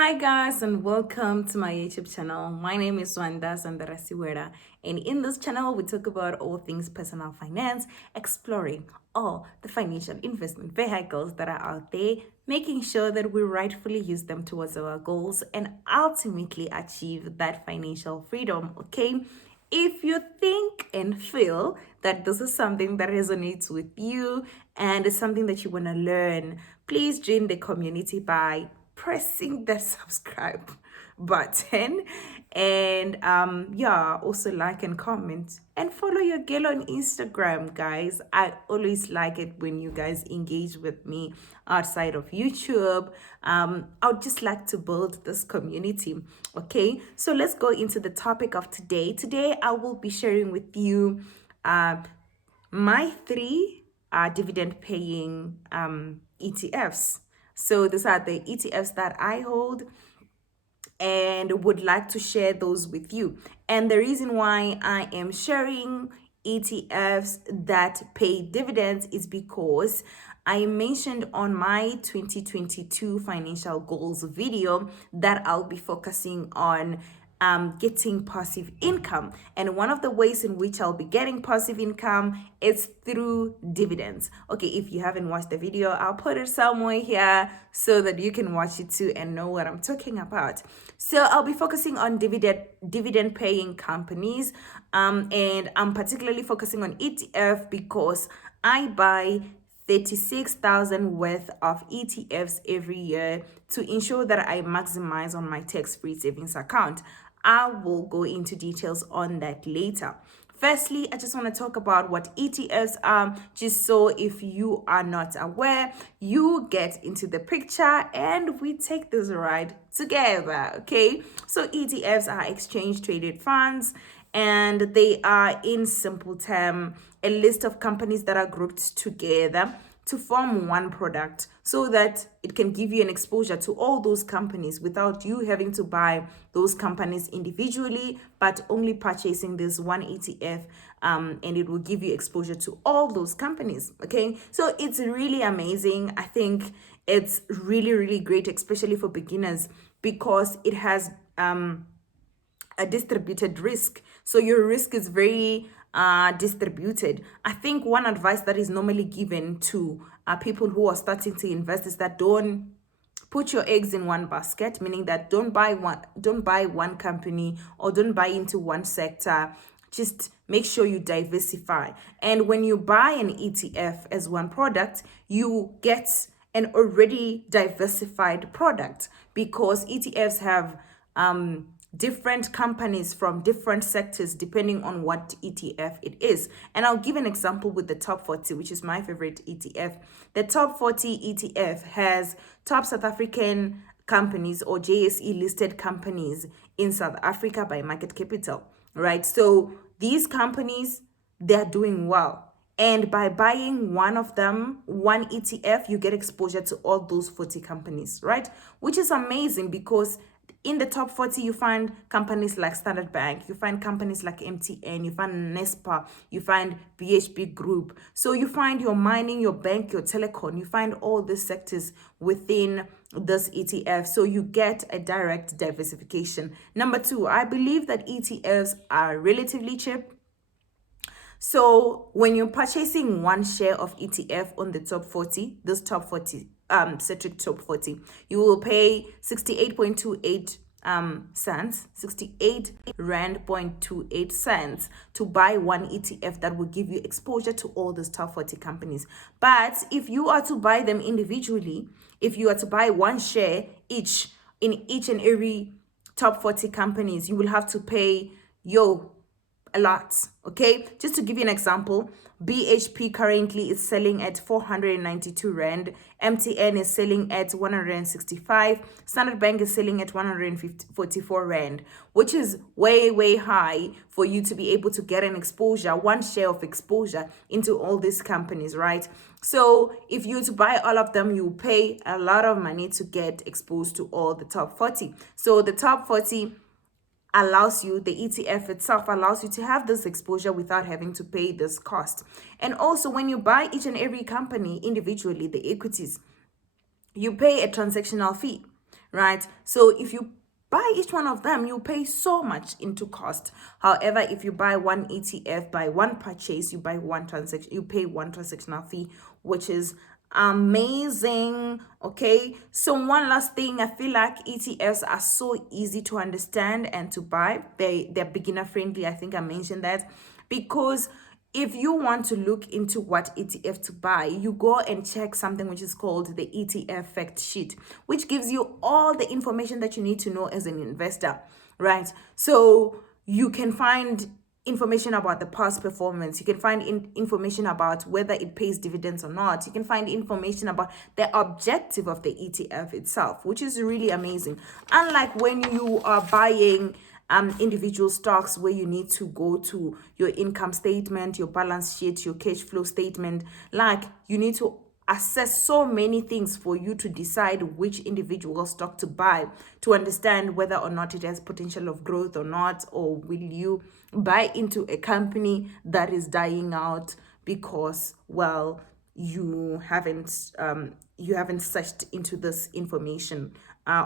Hi guys and welcome to my YouTube channel. My name is Zwannda, and in this channel we talk about all things personal finance, exploring all the financial investment vehicles that are out there, making sure that we rightfully use them towards our goals and ultimately achieve that financial freedom, okay? If you think and feel that this is something that resonates with you and it's something that you want to learn, please join the community by pressing the subscribe button and also like and comment and follow your girl on Instagram, guys. I always like it when you guys engage with me outside of YouTube. I would just like to build this community. Okay, so let's go into the topic of today. I will be sharing with you my three dividend paying ETFs. So these are the ETFs that I hold and would like to share those with you. And the reason why I am sharing ETFs that pay dividends is because I mentioned on my 2022 financial goals video that I'll be focusing on getting passive income. And one of the ways in which I'll be getting passive income is through dividends. Okay, if you haven't watched the video, I'll put it somewhere here so that you can watch it too and know what I'm talking about. So I'll be focusing on dividend paying companies, and I'm particularly focusing on ETF because I buy 36,000 worth of ETFs every year to ensure that I maximize on my tax-free savings account. I will go into details on that later. Firstly, I just want to talk about what ETFs are, just so if you are not aware, you get into the picture and we take this ride together, okay? So ETFs are exchange traded funds, and they are, in simple term, a list of companies that are grouped together to form one product so that it can give you an exposure to all those companies without you having to buy those companies individually, but only purchasing this one ETF, and it will give you exposure to all those companies. Okay, so it's really amazing. I think it's really great, especially for beginners, because it has a distributed risk. So your risk is very distributed. I think one advice that is normally given to people who are starting to invest is that don't put your eggs in one basket, meaning that don't buy one company or don't buy into one sector. Just make sure you diversify. And when you buy an ETF as one product, you get an already diversified product, because ETFs have different companies from different sectors depending on what ETF it is. And I'll give an example with the top 40, which is my favorite ETF. The top 40 ETF has top South African companies or JSE listed companies in South Africa by market capital, right? So these companies, they're doing well. And by buying one of them, one ETF, you get exposure to all those 40 companies, right? Which is amazing, because in the top 40, you find companies like Standard Bank, you find companies like MTN, you find Nespa, you find BHP Group. So you find your mining, your bank, your telecom, you find all these sectors within this ETF. So you get a direct diversification. Number two, I believe that ETFs are relatively cheap. So when you're purchasing one share of ETF on the top 40, this top 40, Citrix top 40, you will pay 68.28 cents, 68 rand 0.28 cents to buy one ETF that will give you exposure to all these top 40 companies. But if you are to buy them individually, if you are to buy one share each in each and every top 40 companies, you will have to pay a lot. Okay, just to give you an example, BHP currently is selling at 492 rand, MTN is selling at 165, Standard Bank is selling at 144 rand, which is way high for you to be able to get an exposure, one share of exposure into all these companies, right? So if you to buy all of them, you pay a lot of money to get exposed to all the top 40. So the top 40 allows you, the ETF itself allows you to have this exposure without having to pay this cost. And also, when you buy each and every company individually, the equities, you pay a transactional fee, right? So if you buy each one of them, you pay so much into cost. However, if you buy one ETF by one purchase, you buy one transaction, you pay one transactional fee, which is amazing. Okay, so one last thing, I feel like ETFs are so easy to understand and to buy. They're beginner friendly. I think I mentioned that, because if you want to look into what ETF to buy, you go and check something which is called the ETF fact sheet, which gives you all the information that you need to know as an investor, right? So you can find information about the past performance. You can find information about whether it pays dividends or not. You can find information about the objective of the ETF itself, which is really amazing. Unlike when you are buying individual stocks, where you need to go to your income statement, your balance sheet, your cash flow statement, like you need to assess so many things for you to decide which individual stock to buy, to understand whether or not it has potential of growth or not, or will you buy into a company that is dying out because, well, you haven't searched into this information,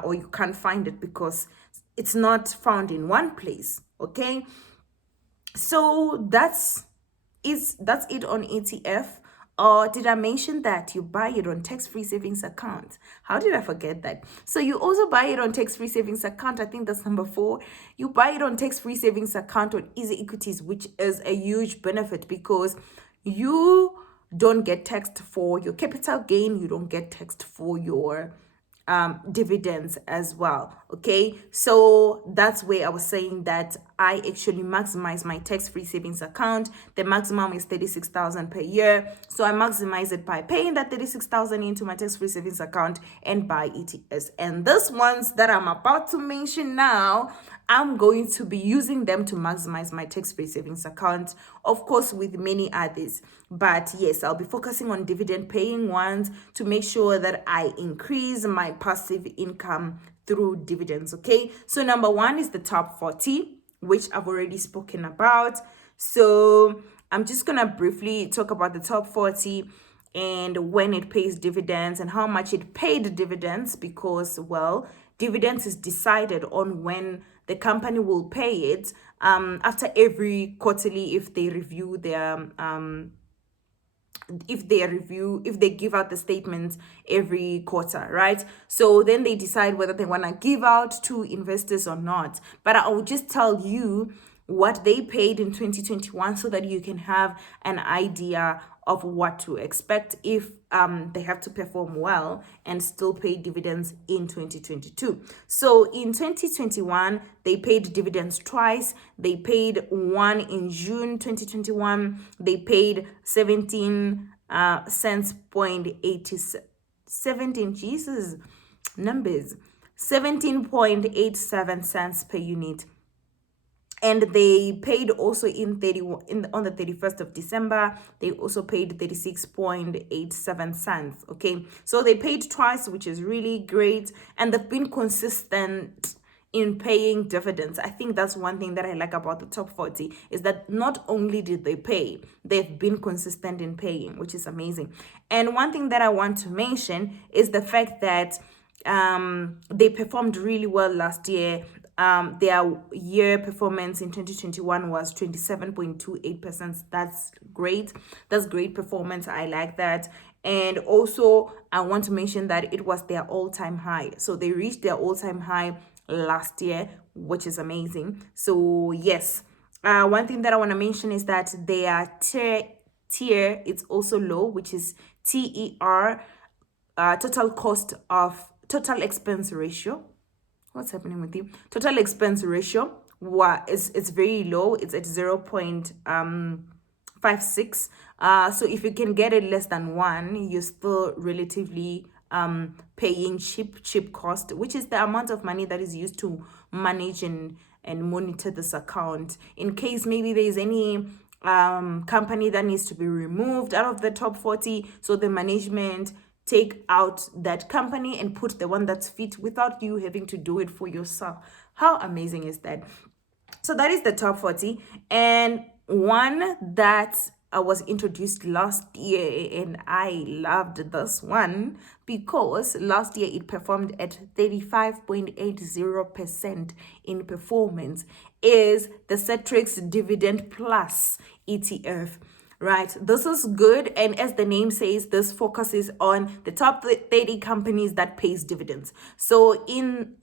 or you can't find it because it's not found in one place. Okay, so that's it on ETF. Or did I mention that you buy it on tax-free savings account? How did I forget that? So you also buy it on tax-free savings account. I think that's number 4. You buy it on tax-free savings account on EasyEquities, which is a huge benefit because you don't get taxed for your capital gain. You don't get taxed for your dividends as well. Okay, so that's where I was saying that I actually maximize my tax-free savings account. The maximum is 36,000 per year, so I maximize it by paying that 36,000 into my tax-free savings account and buy ETFs. And these ones that I'm about to mention now, I'm going to be using them to maximize my tax-free savings account, of course, with many others. But yes, I'll be focusing on dividend paying ones to make sure that I increase my passive income through dividends. Okay, so number 1 is the top 40, which I've already spoken about. So I'm just gonna briefly talk about the top 40 and when it pays dividends and how much it paid dividends, because, well, dividends is decided on when the company will pay it after every quarterly, if they review their if they give out the statements every quarter, right? So then they decide whether they want to give out to investors or not. But I will just tell you what they paid in 2021 so that you can have an idea of what to expect if they have to perform well and still pay dividends in 2022. So in 2021, they paid dividends twice. They paid one in June 2021. They paid 17 cents point 80 17 Jesus numbers 17.87 cents per unit. And they paid also on the 31st of December, they also paid 36.87 cents. Okay, so they paid twice, which is really great, and they've been consistent in paying dividends. I think that's one thing that I like about the top 40, is that not only did they pay, they've been consistent in paying, which is amazing. And one thing that I want to mention is the fact that they performed really well last year. Their year performance in 2021 was 27.28%. That's great. That's great performance. I like that. And also, I want to mention that it was their all-time high. So they reached their all-time high last year, which is amazing. So yes, one thing that I want to mention is that their tier it's also low, which is TER, total expense ratio. What's happening with you? Total expense ratio it's very low. It's at 0.56. So if you can get it less than 1, you're still relatively paying cheap cost, which is the amount of money that is used to manage and monitor this account in case maybe there is any company that needs to be removed out of the top 40. So the management take out that company and put the one that's fit without you having to do it for yourself. How amazing is that? So that is the top 40. And one that was introduced last year, and I loved this one because last year it performed at 35.80% in performance, is the Citrix Dividend Plus ETF. Right, this is good, and as the name says, this focuses on the top 30 companies that pays dividends. So in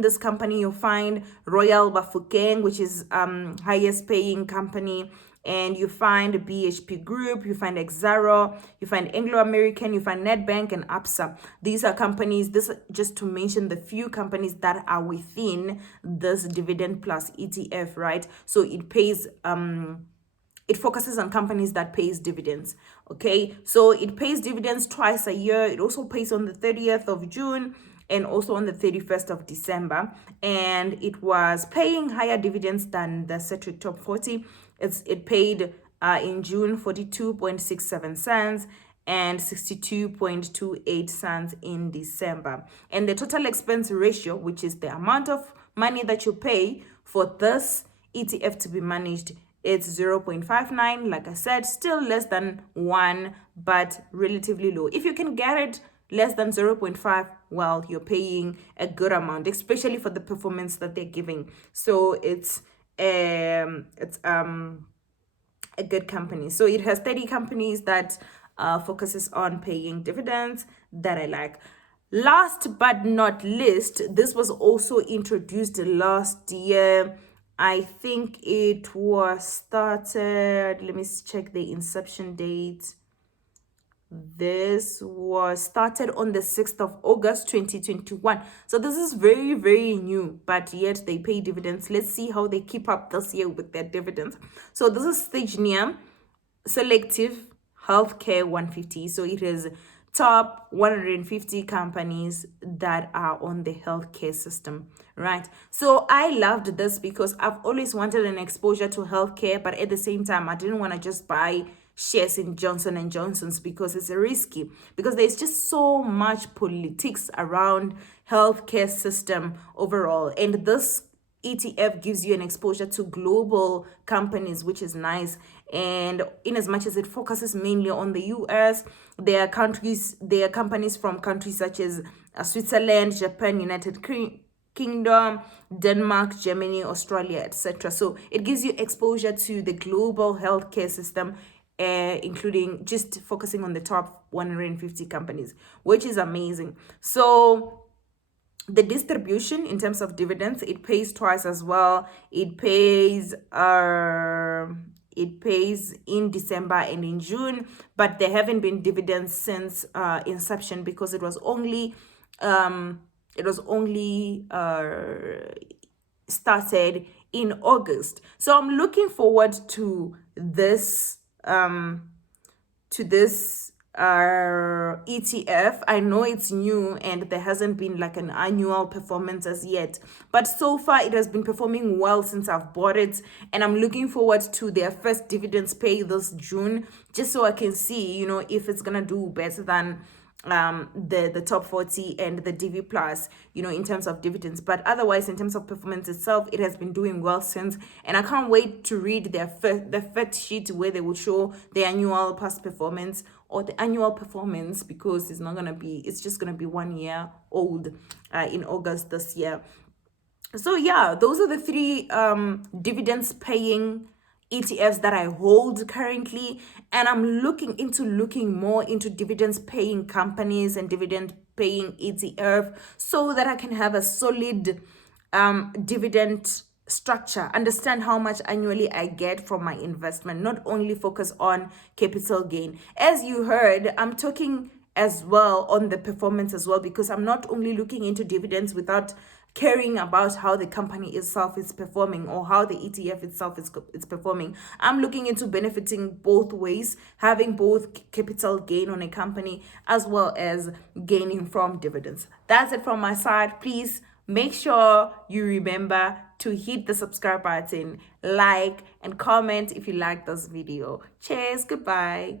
this company, you'll find Royal Bafokeng, which is highest paying company, and you find BHP Group, you find Exaro, you find Anglo American, you find Nedbank and ABSA. These are companies, this just to mention the few companies that are within this Dividend Plus ETF, right? So it pays it focuses on companies that pays dividends. Okay, so it pays dividends twice a year. It also pays on the 30th of June and also on the 31st of December, and it was paying higher dividends than the Citrix Top 40. It paid in June 42.67 cents and 62.28 cents in December. And the total expense ratio, which is the amount of money that you pay for this ETF to be managed, it's 0.59. Like I said, still less than 1, but relatively low. If you can get it less than 0.5, well, you're paying a good amount, especially for the performance that they're giving. So it's a good company. So it has 30 companies that focuses on paying dividends that I like. Last but not least, this was also introduced last year. I think it was started, let me check the inception date. This was started on the 6th of August 2021. So this is very, very new, but yet they pay dividends. Let's see how they keep up this year with their dividends. So this is Stagnia Selective Healthcare 150. So it is top 150 companies that are on the healthcare system, right? So I loved this because I've always wanted an exposure to healthcare, but at the same time, I didn't want to just buy shares in Johnson & Johnson's because it's risky, because there's just so much politics around healthcare system overall. And this ETF gives you an exposure to global companies, which is nice. And in as much as it focuses mainly on the US, there are companies from countries such as Switzerland, Japan, United Kingdom, Denmark, Germany, Australia, etc. So it gives you exposure to the global healthcare system, including just focusing on the top 150 companies, which is amazing. So the distribution in terms of dividends, it pays twice as well. It pays in December and in June, but there haven't been dividends since inception, because it was only started in August. So I'm looking forward to this ETF. I know it's new and there hasn't been like an annual performance as yet, but so far it has been performing well since I've bought it, and I'm looking forward to their first dividends pay this June, just so I can see, you know, if it's gonna do better than the top 40 and the DV plus, you know, in terms of dividends. But otherwise, in terms of performance itself, it has been doing well since, and I can't wait to read the fact sheet where they will show the annual past performance or the annual performance, because it's just gonna be 1 year old in August this year. So yeah, those are the 3 dividends paying ETFs that I hold currently, and I'm looking more into dividends paying companies and dividend paying ETF, so that I can have a solid dividend structure, understand how much annually I get from my investment, not only focus on capital gain. As you heard, I'm talking as well on the performance as well, because I'm not only looking into dividends without caring about how the company itself is performing or how the ETF itself is performing. I'm looking into benefiting both ways, having both capital gain on a company as well as gaining from dividends. That's it from my side. Please make sure you remember to hit the subscribe button, like, and comment if you like this video. Cheers, goodbye.